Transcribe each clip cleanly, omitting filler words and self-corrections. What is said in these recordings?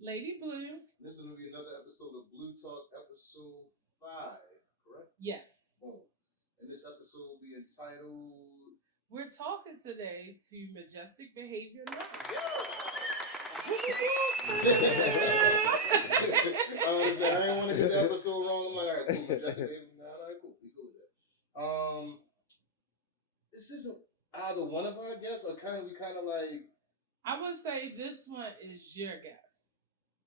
Lady Blue. This is going to be another episode of Blue Talk, episode 5, correct? Yes. Boom. And this episode will be entitled... We're talking today to Majestic Behavior now. I didn't want to get the episode wrong. I'm like, all right, cool. Majestic Behavior now. All right, cool. We go with that. This isn't either one of our guests, or we kind of like... I would say this one is your guess.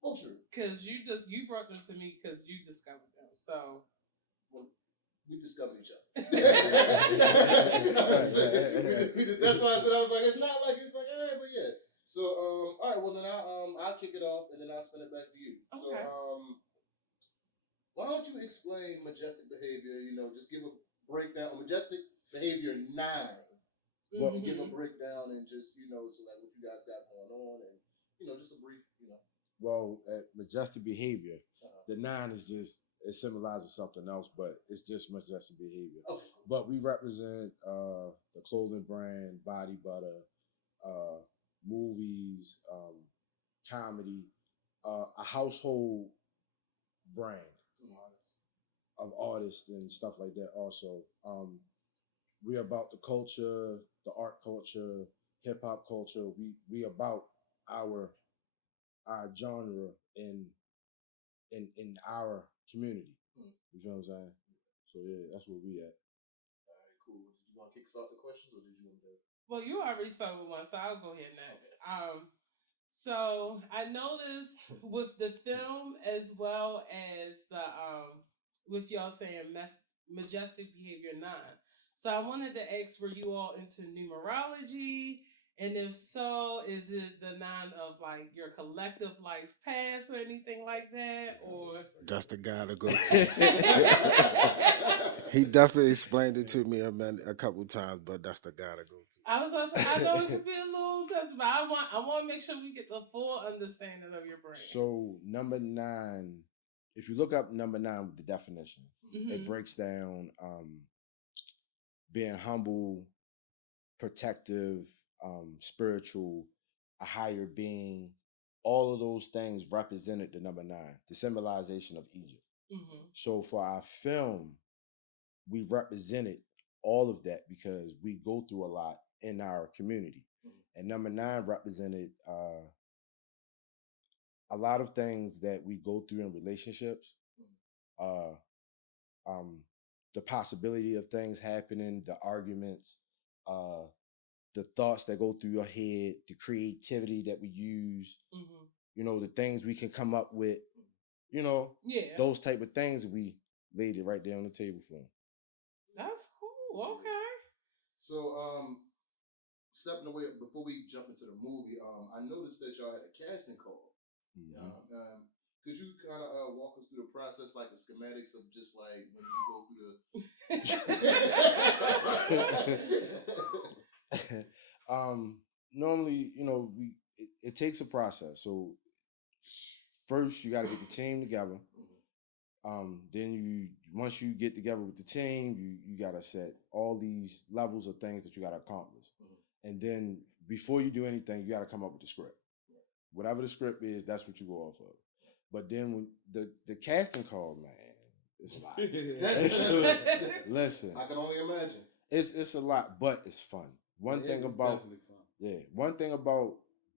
Oh, true. Because you brought them to me because you discovered them. So... Well, we discovered each other. That's why I said, I was like, it's not like, it's like, but yeah. So, all right, well, then I'll kick it off, and then I'll spin it back to you. Okay. So, why don't you explain Majestic Behavior, just give a breakdown on Majestic Behavior 9. Well, give a breakdown and just, so like what you guys got going on and, just a brief, Well, at Majestic Behavior, the 9 is just, it symbolizes something else, but it's just Majestic Behavior. Okay. But we represent the clothing brand, Body Butter, movies, comedy, a household brand of artists and stuff like that also. We're about the culture, the art culture, hip hop culture. We about our genre in our community. You know what I'm saying? So yeah, that's where we at. All right, cool. Did you want to kick off the questions, or did you want to? Well, you already started with one, so I'll go ahead next. Okay. So I noticed with the film as well as the with y'all saying Majestic Behavior 9. So I wanted to ask, were you all into numerology? And if so, is it the 9 of like your collective life paths or anything like that? Or that's the guy to go to. He definitely explained it to me a couple times, but that's the guy to go to. I was gonna say, I know it could be a little test, but I want to make sure we get the full understanding of your brain. So number 9, if you look up number 9 with the definition, it breaks down being humble, protective, spiritual, a higher being. All of those things represented the number 9, the symbolization of Egypt. So for our film, we represented all of that because we go through a lot in our community. And number 9 represented a lot of things that we go through in relationships, the possibility of things happening, the arguments, the thoughts that go through your head, the creativity that we use, the things we can come up with, those type of things, we laid it right there on the table for them. That's cool. Okay. So, stepping away before we jump into the movie, I noticed that y'all had a casting call. Could you kind of walk us through the process, like the schematics of just like when you go through the... Normally, it takes a process. So first you got to get the team together. Then once you get together with the team, you got to set all these levels of things that you got to accomplish. And then before you do anything, you got to come up with the script. Whatever the script is, that's what you go off of. But then when the casting call, man, it's a lot. Listen, I can only imagine. It's a lot, but it's fun. One thing about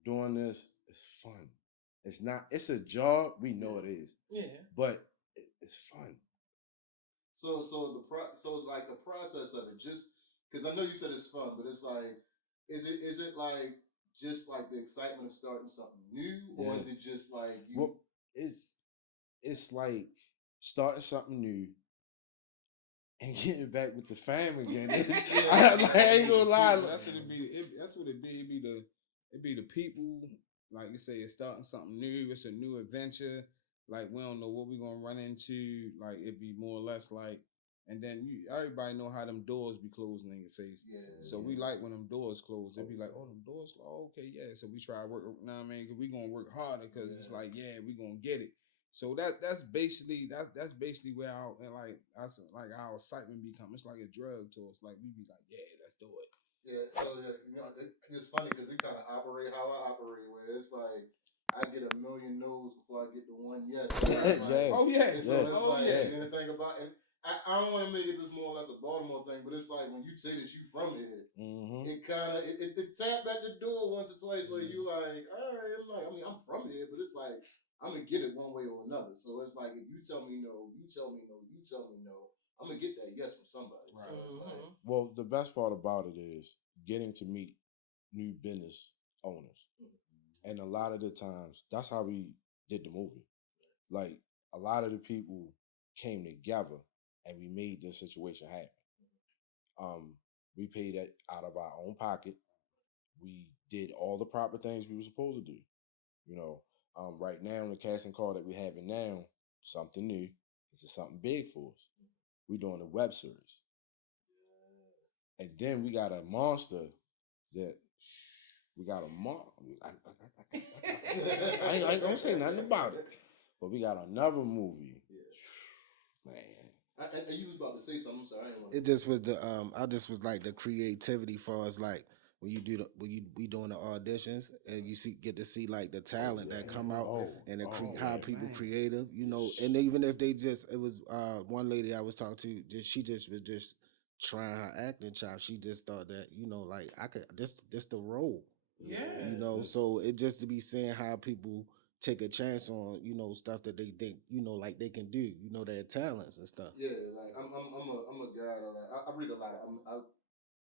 doing this is fun. It's a job. We know it is. Yeah. But it's fun. So the process of it, just because I know you said it's fun, but it's like, is it like just like the excitement of starting something new, or is it just like you? Well, it's like starting something new and getting back with the fam again. I ain't gonna lie. That's what it be. It be the people. Like you say, it's starting something new. It's a new adventure. Like we don't know what we're gonna run into. Like it be more or less like, and then everybody know how them doors be closing in your face. Yeah. So we like when them doors close. They be like, oh, them doors. Oh, okay, yeah. So we try to work. Now, cause we gonna work harder. Cause it's like, yeah, we gonna get it. So that's basically where our excitement become. It's like a drug to us. Like we be like, yeah, let's do it. Yeah. So it's funny because we kind of operate how I operate, where it's like I get a million no's before I get the one yes. Yeah. Oh yeah. And so it's like, yeah. and then the thing about, and I don't want to make it just more or less a Baltimore thing, but it's like when you say that you from here, it kind of it tap at the door once or twice where you like, all right, I'm like, I mean, I'm from here, but it's like I'm gonna get it one way or another. So it's like if you tell me no, you tell me no, you tell me no, I'm gonna get that yes from somebody. Right. So it's like, Well, the best part about it is getting to meet new business owners. And a lot of the times, that's how we did the movie. Like, a lot of the people came together and we made this situation happen. We paid it out of our own pocket. We did all the proper things we were supposed to do. You know, right now, the casting call that we're having now, something new. This is something big for us. We're doing a web series. And then we got a monster that we got a monster. I ain't gonna say nothing about it. But we got another movie. Man. And you was about to say something, so I ain't want It just was the I just was like the creativity for us, like when you do when you be doing the auditions and you get to see like the talent that come out and how people creative, you know, and even if they just it was one lady I was talking to, she just was just trying her acting chops. She just thought that, you know, like I could this the role. Yeah. You know, so it just to be seeing how people take a chance on, you know, stuff that they think, you know, like they can do, you know, their talents and stuff. Yeah, like I'm a guy that like I read a lot of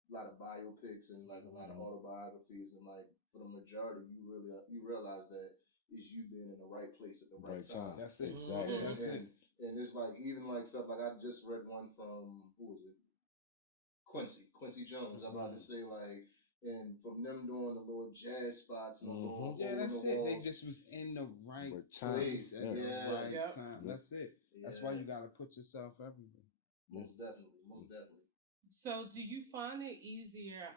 a lot of biopics and like a lot of autobiographies, and like for the majority you realize that it's you being in the right place at the right time. That's it. Exactly. That's it. And it's like even like stuff like I just read one from who was it? Quincy Jones. I'm about to say like, and from them doing the little jazz spots and the little Yeah, that's the it. walls, They just was in the right place place at the right time. That's it. That's why you gotta put yourself everywhere. Most definitely. So, do you find it easier?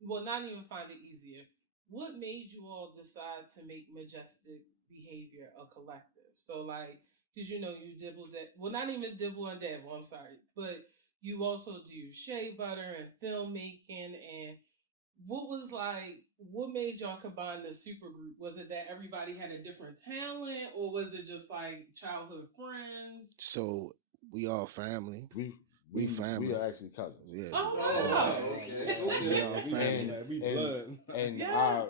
Well, not even find it easier. What made you all decide to make Majestic Behavior a collective? So, like, because you know you dibble that. Well, not even dibble and dabble. I'm sorry, but you also do shea butter and filmmaking. And what was like? What made y'all combine the super group? Was it that everybody had a different talent, or was it just like childhood friends? So we all family. We family. We are actually cousins. Yeah. Oh wow! Okay. We all family. We blood. And Yeah.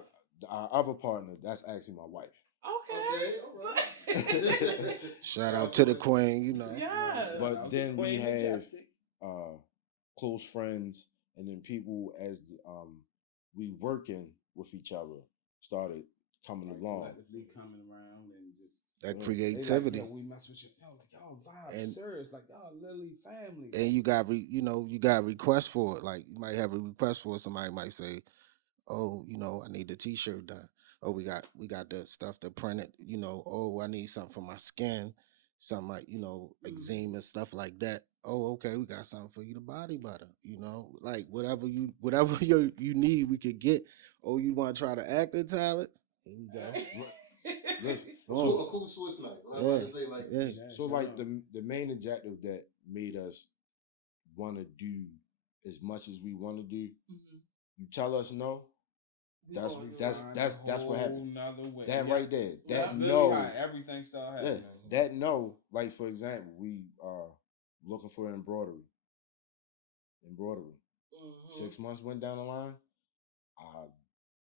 our other partner, that's actually my wife. Okay. All right. Shout out to the queen, you know. Yeah. But then we have close friends, and then people as we working with each other started coming along. Collectively coming around and just That creativity. Like, yo, we mess with y'all vibe And- serious, like y'all literally family. And you got you got requests for it. Like you might have a request for it. Somebody might say, "Oh, you know, I need a T-shirt done." Oh, we got the stuff to print it. You know, oh, I need something for my skin, something like eczema stuff like that. Oh, okay, we got something for you to body butter. You know, like whatever you need, we could get. Oh, you want to try to acting talent? Here we go. Listen, A cool Swiss knife. I was about to say like so like the main objective that made us want to do as much as we want to do. You tell us no. That's what happened. That right there. That no. How everything started happening. That no. Like for example, we looking for embroidery. 6 months went down the line. I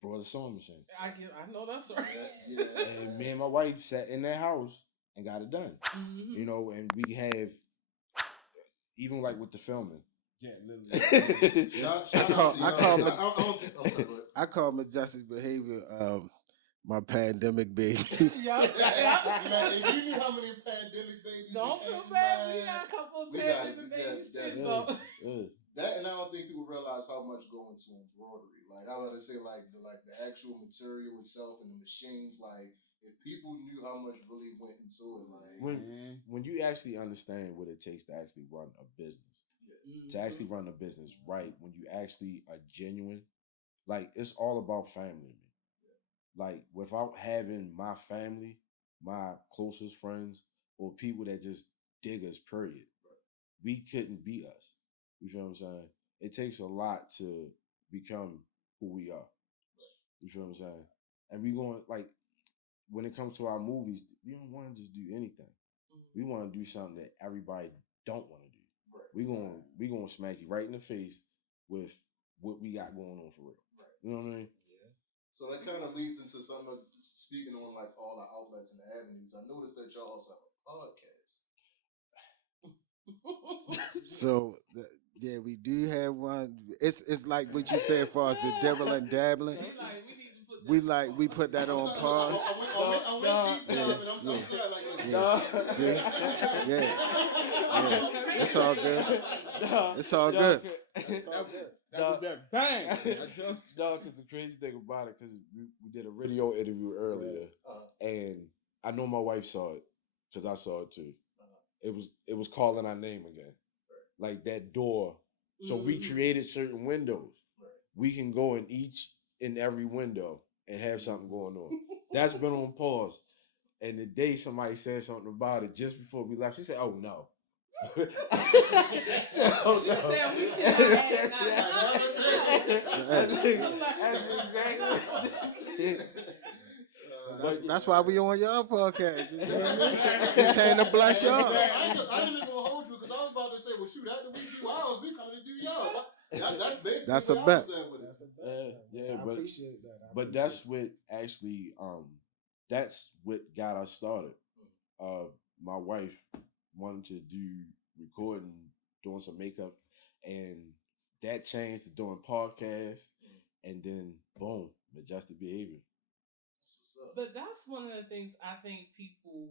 brought a sewing machine. I know that's right. Yeah. And me and my wife sat in that house and got it done. You know, and we have even like with the filming. Yeah, literally. I call Majestic Behavior my pandemic baby. Yeah. Man, if you knew how many pandemic babies. Don't feel bad. We got a couple of pandemic babies too. So. That, and I don't think people realize how much go into embroidery. Like I would say, like the actual material itself and the machines. Like if people knew how much really went into it, like when you actually understand what it takes to actually run a business, to actually run a business right, when you actually are genuine, like it's all about family. Like without having my family, my closest friends, or people that just dig us, period, we couldn't be us. You feel what I'm saying? It takes a lot to become who we are. You feel what I'm saying? And we going like when it comes to our movies, we don't want to just do anything. We want to do something that everybody don't want to do. Right. We gonna smack you right in the face with what we got going on for real. Right. You know what I mean? Yeah. So that kind of leads into something. Speaking on like all the outlets and the avenues, I noticed that y'all also have a podcast. So yeah, we do have one. It's like what you said for us, the devil and dabbling. We put that on pause. I went deep dive, and I'm so sorry. Like, see, yeah. It's all good. It's all good. That was that bang. No, because the crazy thing about it, because we did a radio interview earlier, and I know my wife saw it because I saw it too. It was calling our name again, like that door. So we created certain windows. We can go in each and every window and have something going on. That's been on pause. And the day somebody said something about it just before we left, she said, "Oh no." She said, "Oh no." That's why we on your podcast. You know what I mean? We came to bless y'all. I didn't even gonna hold you because I was about to say, well, shoot, after we do ours, we coming to do yours. That's basically that's a what bet. I was saying with it. Yeah, I appreciate that. But that's what actually, that's what got us started. My wife wanted to do recording, doing some makeup, and that changed to doing podcasts, and then boom, Majestic Behavior. But that's one of the things I think people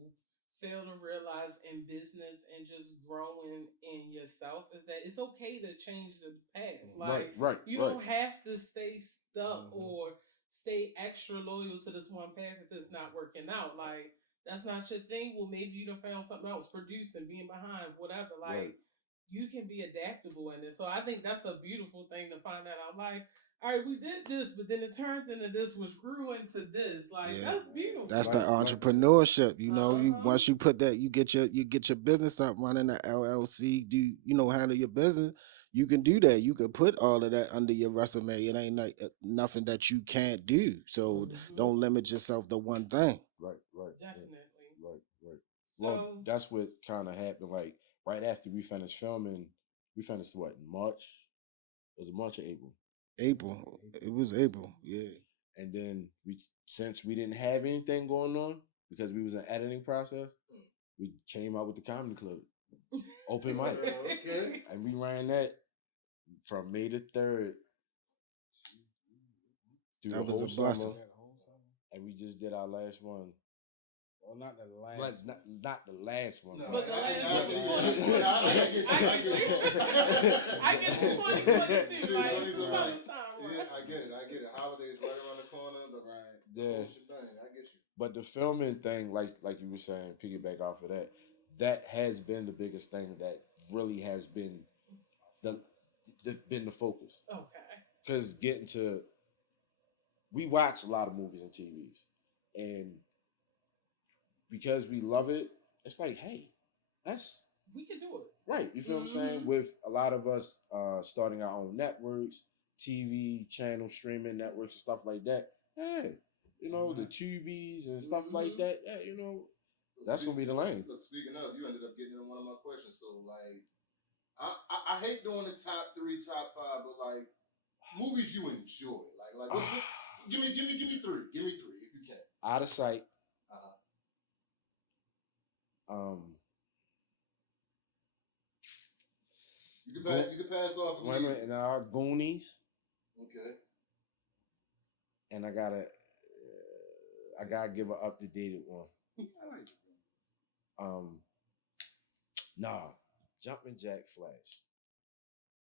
fail to realize in business and just growing in yourself is that it's okay to change the path. Like, you don't have to stay stuck or stay extra loyal to this one path if it's not working out. Like, that's not your thing. Well, maybe you done found something else, producing, being behind, whatever. Like, you can be adaptable in it. So I think that's a beautiful thing to find out. I'm like, all right, we did this, but then it turned into this, which grew into this. Like, that's beautiful. That's the entrepreneurship. You know, you once you put that, you get your business up running, the LLC, handle your business. You can do that. You can put all of that under your resume. It ain't like nothing that you can't do. So don't limit yourself to one thing. Right. Definitely. Right. Well, that's what kind of happened. Like right after we finished filming, we finished what, March? Was it March or April? April. It was April. Yeah. And then since we didn't have anything going on because we was in editing process, we came out with the comedy club, open mic. Okay. And we ran that from May the 3rd through That the was whole a blessing. summer. And we just did our last one. Well, not the last. Not the last one. No, but the last I get you 2022. Like, it's summertime. Yeah, I get it. Holidays right around the corner. Yeah. I get you. But the filming thing, like you were saying, piggyback off of that has been the biggest thing that really has been the focus. Okay. Because we watch a lot of movies and TVs, and because we love it, it's like, hey, we can do it. Right. You feel what I'm saying? With a lot of us starting our own networks, TV channel streaming networks and stuff like that. Hey, the Tubies and stuff like that. Yeah, that's gonna be the lane. Look, speaking of, you ended up getting in one of my questions. So like, I hate doing the top 3, top 5, but like movies you enjoy. Like what's give me 3. Give me 3 if you can. Out of Sight. You can pass off. Wait a minute, now Goonies. Okay. And I gotta give an up to date one. I like it. Jumpin' Jack Flash.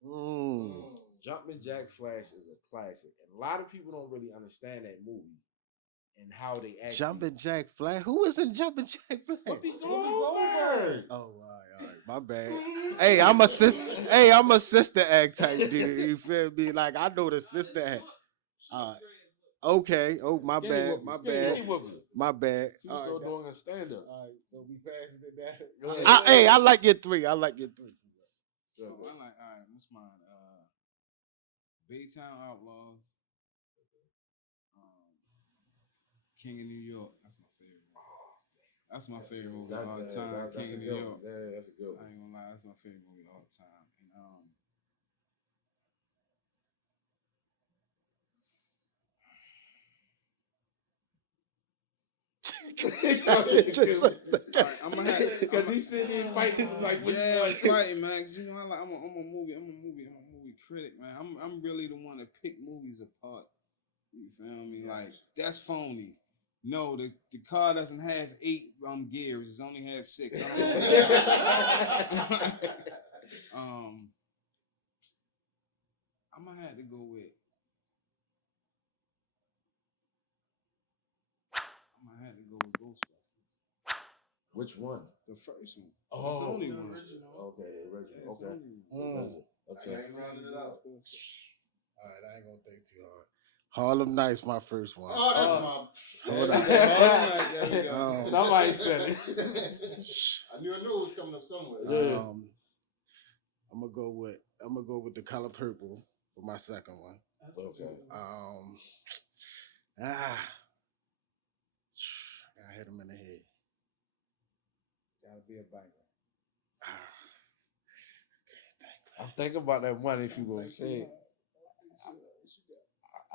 Mm. Jumpin' Jack Flash is a classic, and a lot of people don't really understand that movie and how they actually. Jumpin' Jack Flash. Who was in Jumpin' Jack Flash? Whoopi Goldberg. Oh, all right, my bad. Hey, I'm a sister act type dude. You feel me? Like I know the sister act. Okay. Oh, my bad. My bad. She was still doing a stand-up. All right, so we passed it that. I like your 3. I like, all right, what's mine? Baytown Outlaws. King of New York. That's my That's my favorite movie That's, of all that's time. a King of New good York. one. Yeah, that's a good I one. ain't gonna lie, that's my favorite movie of all time. I'm gonna have Because he's sitting there fighting like which one? fighting, man. Cause you know I'm a movie critic, man. I'm really the one to pick movies apart. You feel me? Like that's phony. No, the car doesn't have 8 gears. It's only have 6. I'm gonna have to go with. Ghostbusters. Which one? The first one. Oh, it's the only the one. original. Okay, the original. Yeah, it's the Okay. only one. Okay. I ain't rounding it out. All right, I ain't gonna think too hard. Harlem Nights, my first one. Oh, that's Hold my. on. There we go. Somebody said it. I knew it was coming up somewhere. I'm gonna go with The Color Purple for my second one. That's Okay. I hit him in the head. Gotta be a banger. I'm thinking about that one if you gonna say it.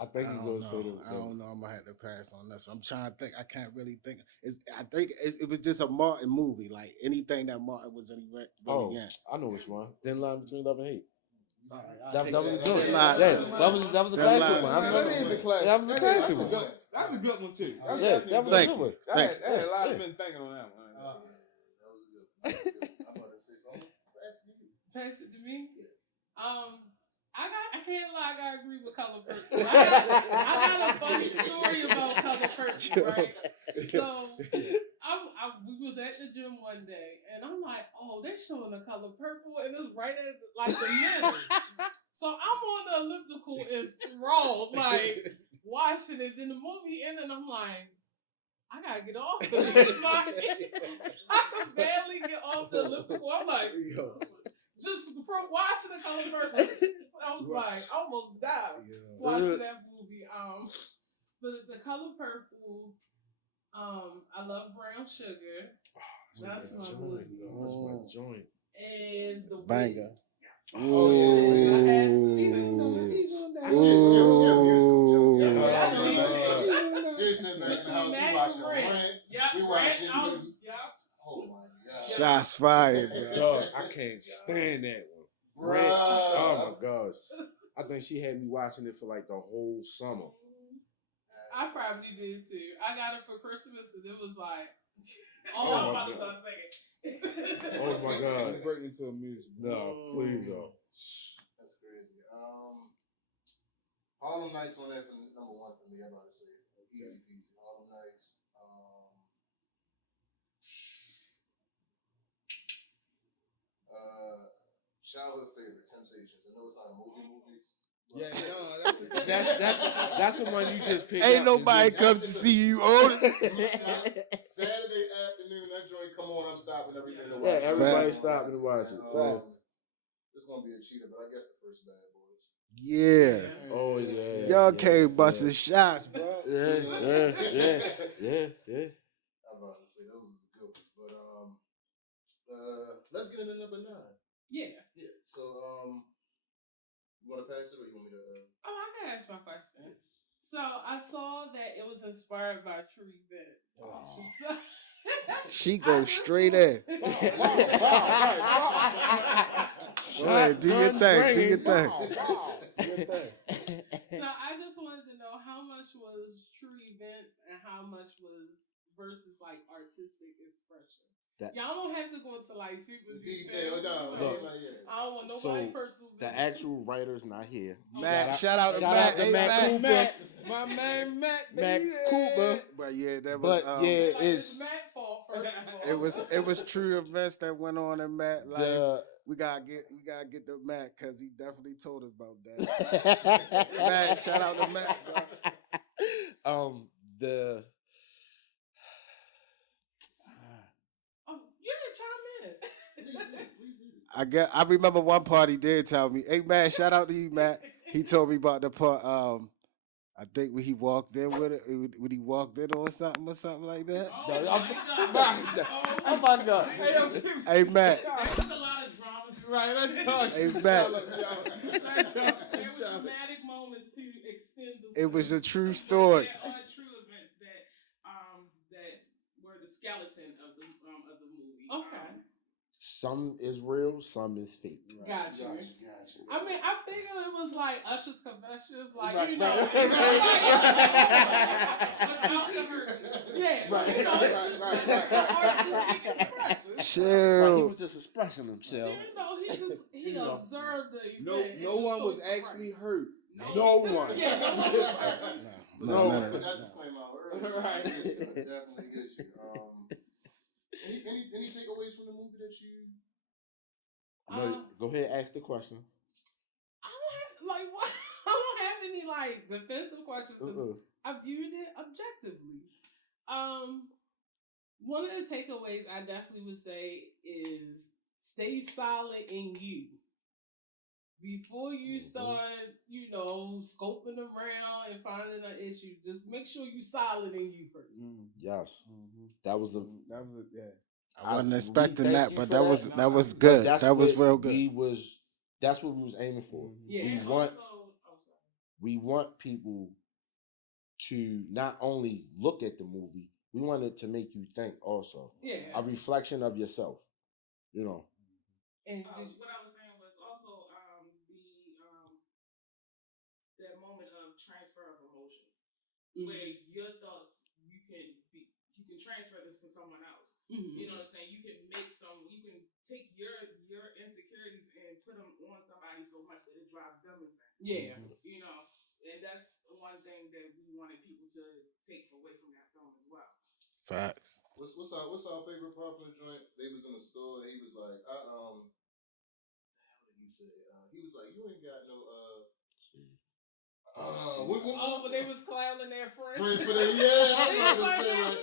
I think you're gonna say I don't know. I'm gonna have to pass on this. I'm trying to think. I can't really think. I think it was just a Martin movie. Like anything that Martin was in. Really in. I know which one. Thin Line Between Love and Hate. That That was a good one. Line. That was a classic one. I That remember. is a classic. That was a classic one. That's a good one too. That's Yeah, definitely that a was good a good Thank one. I had you. a lot of men thinking on that one. That was a good one. I'm about to say something. Pass it to me. I can't lie. I gotta agree with Color Purple. I got a funny story about Color Purple, right? So we was at the gym one day, and I'm like, oh, they're showing the Color Purple, and it's right at like the middle. So I'm on the elliptical enthralled, like watching it. Then the movie ended, and I'm like, I gotta get off of this. Like, I could barely get off the elliptical. I'm like, just from watching the Color Purple, I was like, I almost died watching that movie. But the Color Purple, I love Brown Sugar. That's my movie. That's my joint. And the Banger. Oh Seriously, man, we watching Rent. We watching. Oh my God. Shots fired, bro. Dog, I can't stand that one. Rent. Oh my gosh. I think she had me watching it for like the whole summer. I probably did too. I got it for Christmas, and it was like, I'm about to start singing. Oh my God. Let's break into a music. No, please don't. That's crazy. Harlem Nights on there for number 1 for me. I'm about to say easy peasy. Harlem Nights. Childhood favorite, Temptations. I know it's not a movie. Yeah, no, That's the one you just picked. Ain't up nobody and come to see you, Otis. Saturday afternoon, that joint come on, I'm stopping everything to watch. Yeah, everybody Facts. stopping to watch it. It's gonna be a cheater, but I guess the first Bad Boys. Yeah. Oh yeah. Y'all came busting shots, bro. Yeah. I'm about to say those are the good ones, but let's get into number 9. Yeah. So you want to pass it or you want me to? Oh, I can ask my question. So I saw that it was inspired by true events. So, She goes straight in. Go ahead, do your thing. Do your thing. So I just wanted to know how much was true events and how much was versus like artistic expression. Y'all don't have to go into like super detail. No, Look, I don't want nobody personal. The actual writer's not here. Matt, shout out to Matt. Hey, Matt Cooper. my man Matt. Matt Cooper. But yeah, that was. But yeah, Like, it's Matt fault first of all. It was true events that went on in Matt life. the We gotta get the Matt because he definitely told us about that. Matt, shout out to Matt, bro. the Oh, you didn't chime in. I remember one part he did tell me, hey Matt, shout out to you, Matt. He told me about the part I think when he walked in with it, when he walked in on something or something like that. Oh No, my I'm- God. Oh my God. Hey, yo, Hey, Matt. There was a lot of drama. right, that's all Hey, she Matt. tell him, yo. That's all she There were tell him. dramatic moments to extend the. It was a true But story. there are true events that were the skeleton of the movie. Okay. Some is real, some is fake. Gotcha. Gotcha. I mean, I figured it was like Usher's Confessions, like Right, you know, right. it's without the hurt. Yeah, Right, you know, right, it's right, just right, artistic expression. Right, he Chill. was just expressing himself. You know, he You know. observed the event. No, and no just one told was his story. actually hurt. No one. Yeah, no one was hurt. No, But no, that no. disclaimer out earlier. Right. Definitely get you. Any takeaways from the movie that you? No, go ahead, ask the question. I don't have like what. I don't have any like defensive questions because I viewed it objectively. One of the takeaways I definitely would say is stay solid in you. Before you start, scoping around and finding an issue, just make sure you solid in you first. Yes, that was the. That was it. Yeah. I wasn't we expecting thank that, you but for that was But good. that's That was what real good. That's what we was aiming for. Yeah. We And want. also, We want people to not only look at the movie, we want it to make you think also. yeah. A reflection of yourself. You know. And What I was saying was also that moment of transfer of emotions, where your thoughts you can transfer this to someone else. You know what I'm saying? You can take your insecurities and put them on somebody so much that it drives them insane. Yeah. You know, and that's one thing that we wanted people to take away from that film as well. Facts. What's our favorite part from the joint? They was in the store. He was like, what the hell did he say? He was like, you ain't got no but they was clowning their friends. friends for that. Yeah, I was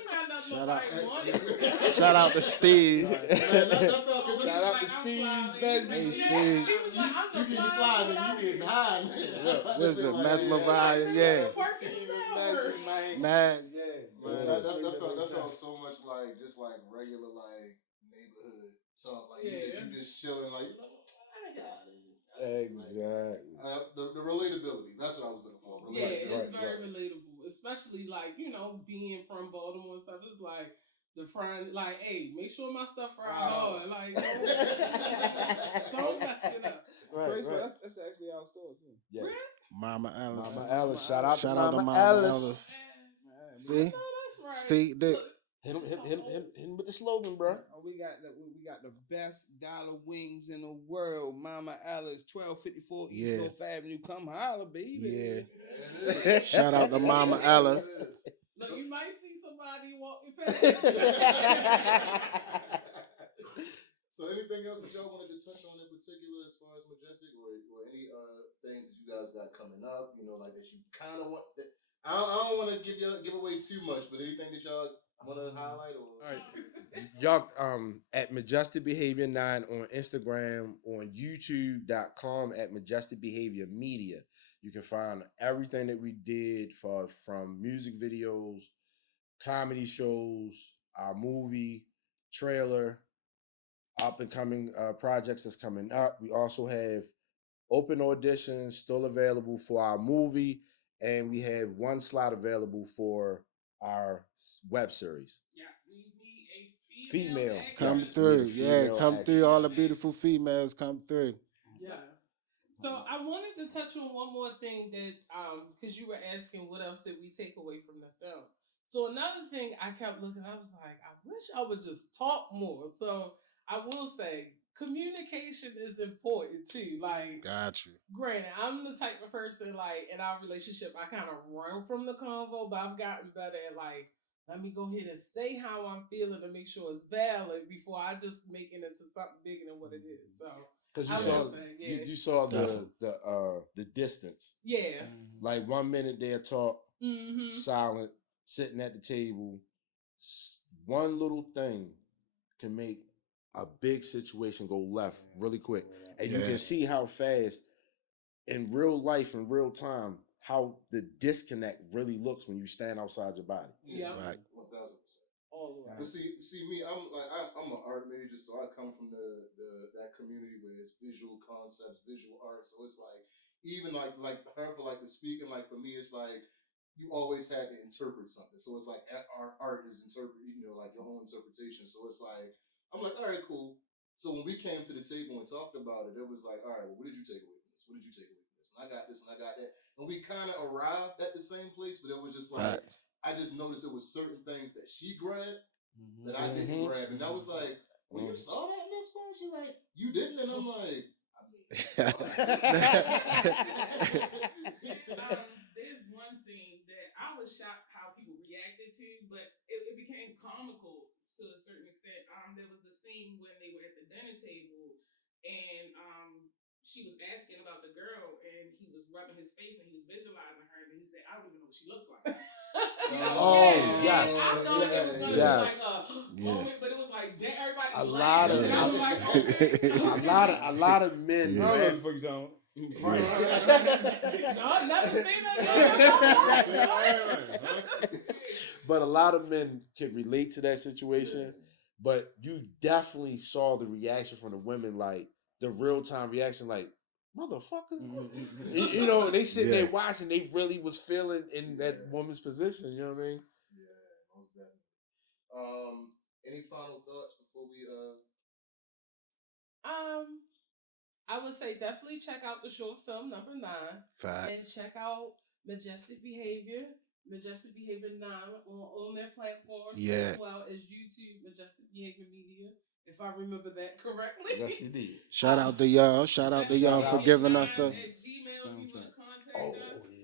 about to say Shout out. Shout out to Steve. Man, that felt good. Shout out to Steve. Hey, Steve. He was like, I'm the You getting fly, fly. you getting high. What's it? Mesmerized, yeah. Man, Man, that felt so much like just like regular like neighborhood talk. Like you just chilling, like I got it. Exactly. The relatability. That's what I was looking for. Yeah, it's very relatable, especially like being from Baltimore and stuff. It's like the friend, like, hey, make sure my stuff fried hard. Like, don't mess it up. Right. That's actually our store too. Yeah. Really? Mama Alice. Mama Alice. Shout out to Mama Mama Alice. Alice. See? That's right. See, Hit him with the slogan, bro. Oh, we got the best dollar wings in the world. Mama Alice, 1254 East North Avenue. Come holler, baby. Yeah. Shout out to Mama Alice. Look, you might see somebody walking past. So anything else that y'all wanted to touch on in particular as far as Majestic or any things that you guys got coming up, like that you kind of want that I don't want to give away too much, but anything that y'all want to highlight or All right. Y'all at Majestic Behavior 9 on Instagram, on YouTube.com at Majestic Behavior Media. You can find everything that we did from music videos, comedy shows, our movie, trailer, up and coming projects that's coming up. We also have open auditions still available for our movie, and we have one slot available for our web series. Yes, we need a Female. actor. Come Yes, through. we need a Yeah, female come actor. through. All the beautiful females come through. Yes. So I wanted to touch on one more thing that, because you were asking what else did we take away from the film. So another thing I kept looking, I was like, I wish I would just talk more. So I will say, communication is important too. Like, Got you. granted, I'm the type of person, like, in our relationship, I kind of run from the convo, but I've gotten better at, like, let me go ahead and say how I'm feeling to make sure it's valid before I just make it into something bigger than what it is. So, Because I you saw, will say, you saw Definitely. the distance. yeah. Like 1 minute they'll talk, Mm-hmm. silent, sitting at the table. One little thing can make a big situation go left really quick. And you Yeah. can see how fast in real life, in real time, how the disconnect really looks when you stand outside your body. Yeah. Right. 1000%. All the way. But see me, I'm an art major, so I come from that community where it's visual concepts, visual art. So it's like even like her for like the speaking, like for me, it's like you always had to interpret something. So it's like art is interpret, like your own interpretation. So it's like I'm like, all right, cool. So when we came to the table and talked about it, it was like, all right, well, what did you take away from this? What did you take away from this? And I got this and I got that. And we kind of arrived at the same place, but it was just like, Facts. I just noticed it was certain things that she grabbed that I didn't grab. And I was like, when you saw that in this part, you're like, you didn't? And I'm like, there's one scene that I was shocked how people reacted to, but it became comical to a certain extent. There was the scene when they were at the dinner table, and she was asking about the girl, and he was rubbing his face, and he was visualizing her, and he said, "I don't even know what she looks like." Yes. I thought it was gonna Yes. be like a moment, but it was like, damn, everybody A laughed, lot of- and I was like, okay. a lot of men. No, that's fucking down. No, I've never seen that. But a lot of men can relate to that situation. But you definitely saw the reaction from the women, like the real time reaction, like, motherfucker. They sitting there watching, they really was feeling in that woman's position, you know what I mean? Yeah, most definitely. Any final thoughts before we I would say definitely check out the short film number 9 Facts. and check out Majestic Behavior 9 on their platforms as well as YouTube Majestic Behavior Media, if I remember that correctly. Yes, you did. Shout out to y'all. Shout out to y'all for giving us the. At Gmail, if you want to contact us.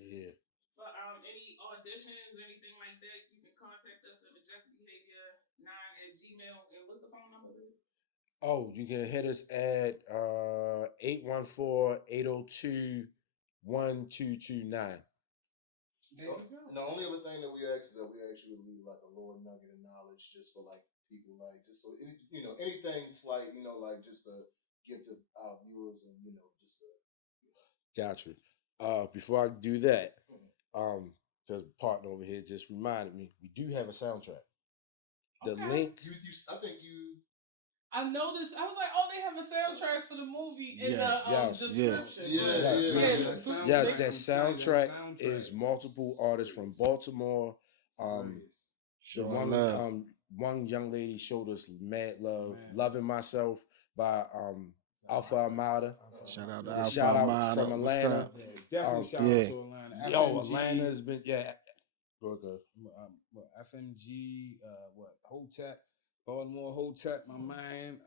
Yeah. For any auditions, anything like that, you can contact us at majesticbehavior9@gmail. And what's the phone number? Oh, you can hit us at 814-802-1229. And the only other thing that we ask is that we ask you to leave like a little nugget of knowledge just for like people, like just so anything slight, like just to give to our viewers and just Got you. Before I do that, because partner over here just reminded me, we do have a soundtrack. The link. I noticed. I was like, "Oh, they have a soundtrack for the movie in the description." Yes, that soundtrack is multiple artists from Baltimore. The one young lady showed us "Mad Love," "Loving Myself" by Alpha Armada. Shout out to Shout Alpha out Armada. from What's Atlanta. up? Definitely shout out to Atlanta. Atlanta's been Okay. FMG, Hotep, Baltimore Hotep, my man.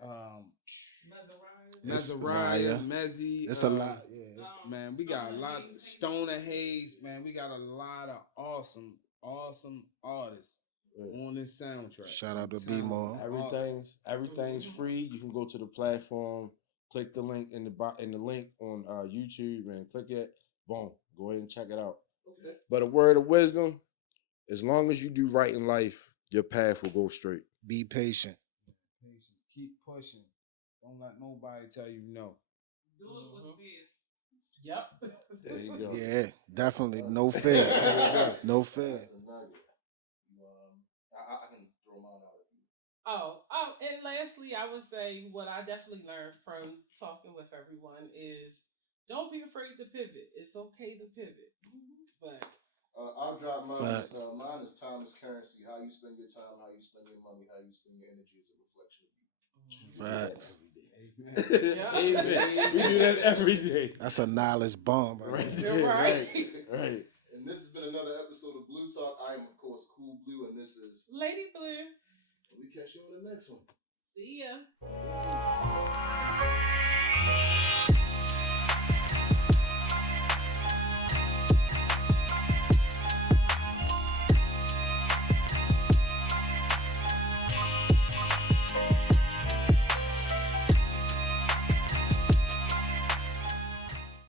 Nazariah, Mezzy. It's a lot. Yeah, man, we got a lot. Stoner Hayes, man, we got a lot of awesome artists on this soundtrack. Shout out to B-More. Everything's free. You can go to the platform, click the link in the link on YouTube, and click it. Boom, go ahead and check it out. Okay. But a word of wisdom: as long as you do right in life, your path will go straight. Be patient. Keep pushing. Don't let nobody tell you no. Do it with fear. Yep. There you go. Yeah, definitely. No fear. No fear. That's a nugget. I can throw mine out at you. And lastly, I would say what I definitely learned from talking with everyone is don't be afraid to pivot. It's okay to pivot. But I'll drop mine. Facts. Mine is time is currency. How you spend your time, how you spend your money, how you spend your energy is a reflection of you. Facts. Amen. We do that every day. That's a knowledge bomb, bro. Right. And this has been another episode of Blue Talk. I am, of course, Cool Blue, and this is Lady Blue. We catch you on the next one. See ya.